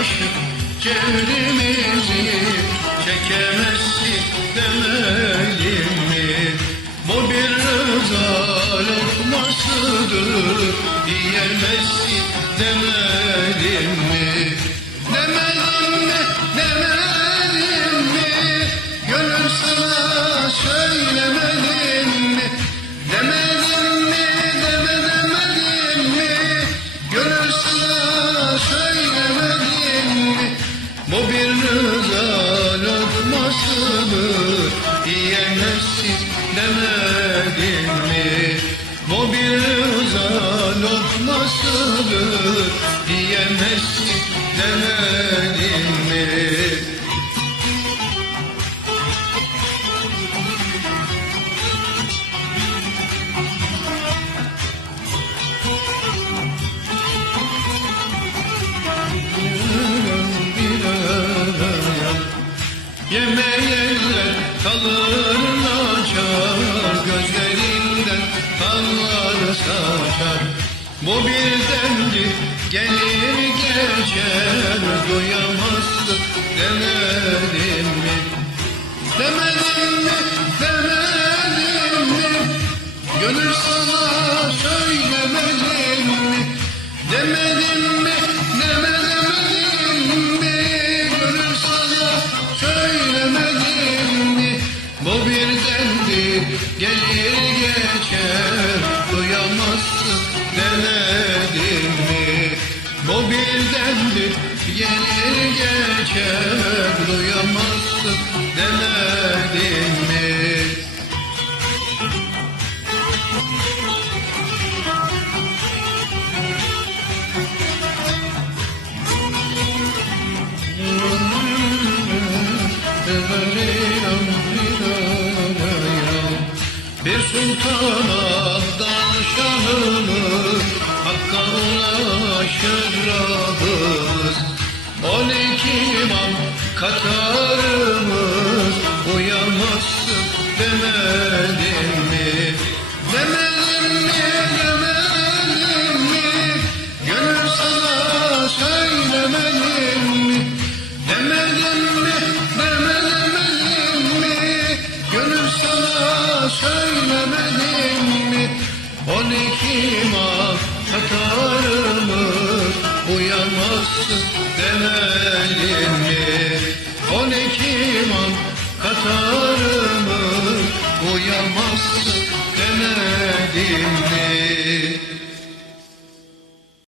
aşık Cevrimizi çekemezsin demedim mi? Bu bir rıza lokmasıdır Yiyemezsin mi? Demedim mi, demedim mi? Gönül sana söylemedim mi? Demedim Rıza lokmasıdır Yiyemezsin demedim mi? Bu bir lokmasıdır Yiyemezsin Yemeyenler kalır naçar Gözlerinden kanlar saçar Bu bir demdi gelir geçer Duyamazsın demedim mi? Demedim mi? Demedim mi? Gönül sana söylemedim mi? Demedim mi? Demedim Demdi gelir geçer. Duyamazsın demedim Bir sultana danışanımız Hakka ulaşır Rabbimiz On iki imam katarımız mi? Demedim On iki imam katarımız Uyanmazsın demedim mi? On imam katarımız Uyanmazsın demedim mi?